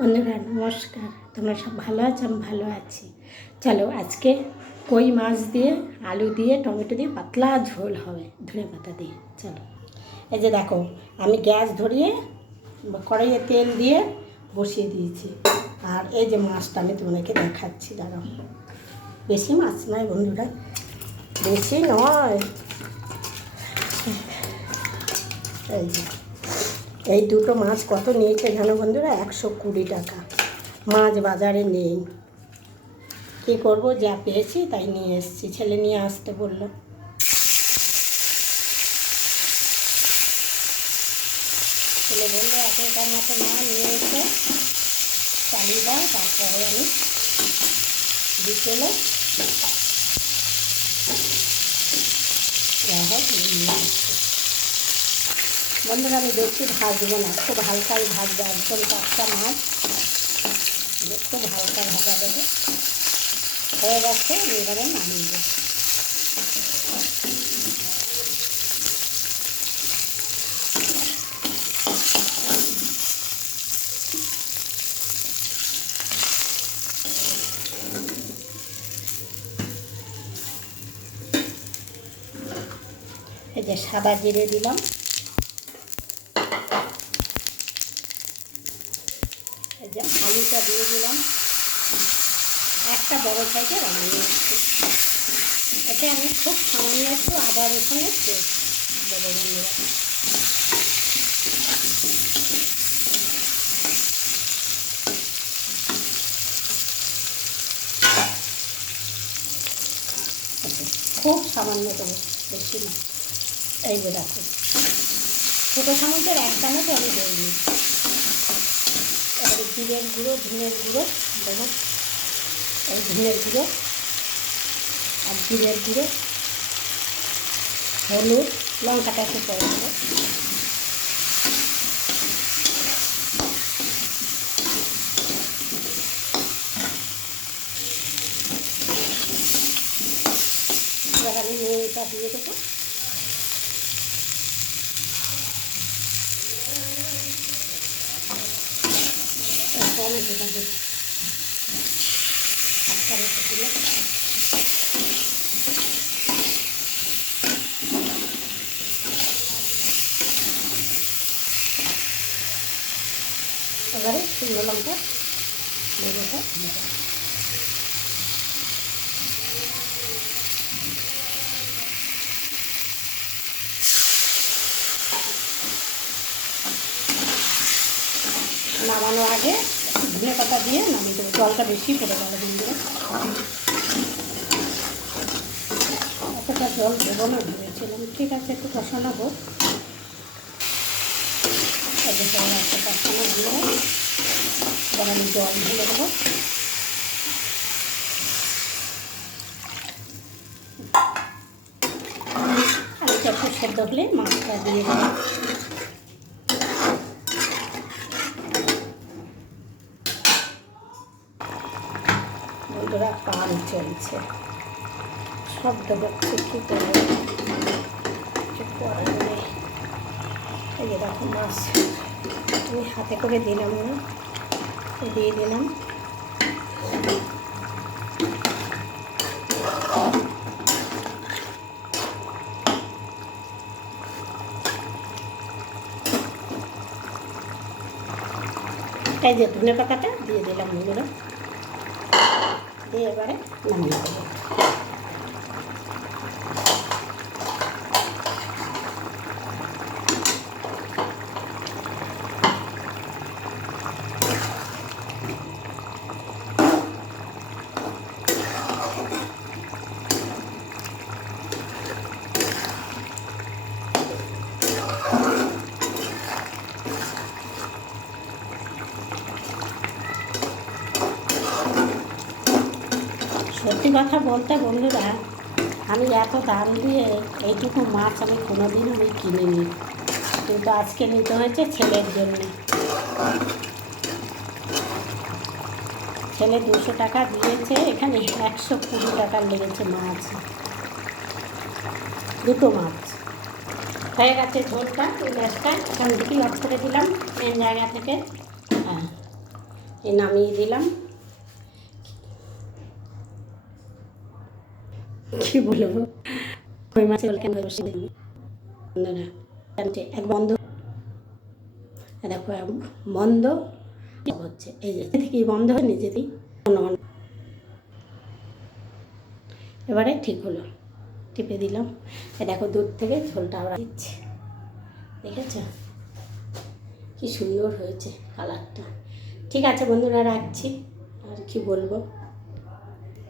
বন্ধুরা নমস্কার, তোমরা সব ভালো আছো? আমি ভালো আছি। চলো আজকে কই মাছ দিয়ে আলু দিয়ে টমেটো দিয়ে পাতলা ঝোল হবে ধনে পাতা দিয়ে। চলো, এই যে দেখো আমি গ্যাস ধরিয়ে কড়াইয়ে তেল দিয়ে বসিয়ে দিয়েছি। আর এই যে মাছটা আমি তোমাদেরকে দেখাচ্ছি, দাঁড়াও। বেশি মাছ নয় বন্ধুরা, বেশি নয়। এই যে এই দুটো মাছ কত নিয়েছে জানো বন্ধুরা? 120 টাকা। মাছ বাজারে নেই, কী করবো, যা পেয়েছি তাই নিয়ে এসেছি। ছেলে নিয়ে আসতে বললো। ছেলে বললো এতটার মতো মা নিয়ে এসে চালিয়ে দাও, তারপরে আমি বিকেলে যা হোক নিয়ে আসছি। বন্ধুরা আমি বেশি ভাজবো না, খুব হালকাই ভাজবো, একদম টাটকা মাছ, খুব হালকা ভাজা দেবে। হয়ে গেছে, এবারে নামিয়ে দেবো। এই যে সাদা জিরে দিলাম, এই যে আলুটা দিয়ে দিলাম, একটা বড় সাইজের আলু নিচ্ছি। এতে আমি খুব সামান্য একটু আদা রসুনের পেস্ট দেবো বন্ধুরা। খুব সামান্য দেবো, বেশি না। এই যে দেখো, ছোটো চামচের 1 চামচ আমি দিই। এবারে জিরের গুঁড়ো, ধনের গুঁড়ো দেবো, এই ধনের গুঁড়ো আর জিরের গুঁড়ো, হলুদ, লঙ্কাটা একটু পরে দেবো। এবার আমি নুনটা দিয়ে দেবো। টমেটোটা দেবো, টমেটো দিলে এবারে শুকনো লঙ্কা দেবো। নামানোর আগে ধনে পাতা দিয়ে নামিয়ে দেবো। জলটা বেশি পড়ে গেল বন্ধুরা, এতটা জল দেবো না ভেবেছিলাম। ঠিক আছে, একটু কষানো হোক। একটা কষানো দিয়ে এবার আমি জল ঢেলে দেবো। আলুটা একটু সেদ্ধ হলে মাছটা দিয়ে দেবো। বন্ধুরা কান চলছে, শব্দ হচ্ছে, কী করবো, এই যে দেখো মাছ আমি হাতে করে দিলাম না, দিয়ে দিলাম। এই যে ধনে পাতাটা দিয়ে দিলাম বন্ধুরা, দিয়ে এবারে নামিয়ে দেবো। সত্যি কথা বলতে বন্ধুরা, আমি এত দাম দিয়ে এইটুকু মাছ আমি কোনোদিন আমি কিনিনি, কিন্তু আজকে নিতে হয়েছে ছেলের জন্য। ছেলে 200 টাকা দিয়েছে, এখানে 120 টাকার লেগেছে মাছ, দুটো মাছ। হয়ে গেছে ঝোলটা, ওই গ্যাসটা এখান থেকেই অফ করে দিলাম মেন জায়গা থেকে। হ্যাঁ, এই নামিয়ে দিলাম। কি বলবো, কই মাছের ঝোল কেন বসে বন্ধুরা, এক বন্ধ দেখো বন্ধ হচ্ছে, এই যে থেকেই বন্ধ হয় নিজেতেই এবারে ঠিক হলো, টিপে দিলাম। দেখো দূর থেকে ঝোলটা আবার দিচ্ছে, দেখেছো কি সুন্দর হয়েছে কালারটা। ঠিক আছে বন্ধুরা, রাখছি, আর কি বলবো।